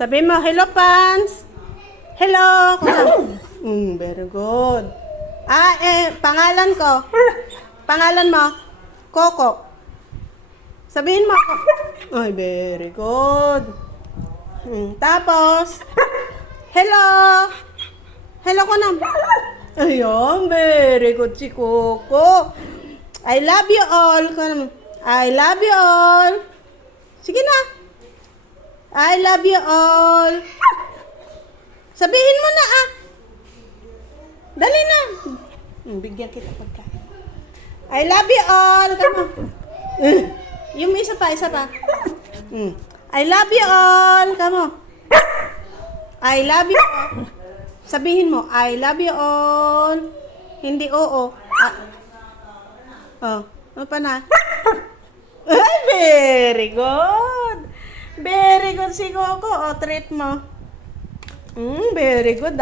Sabi mo, hello, Pans. Hello. Very good. Pangalan ko. Pangalan mo? Coco. Sabihin mo. Ay, very good. Tapos, hello. Hello ko na. Ayun, very good si Coco. I love you all. I love you all. Sige na. I love you all. Sabihin mo na Dali na. Bigyan kita pagkain. I love you all. Come on. Yung isa pa. I love you all. Come on. I love you all. Sabihin mo, I love you all. Hindi oo. Ano pa na? Ay, very good. Very good si Coco. Treat mo. Very good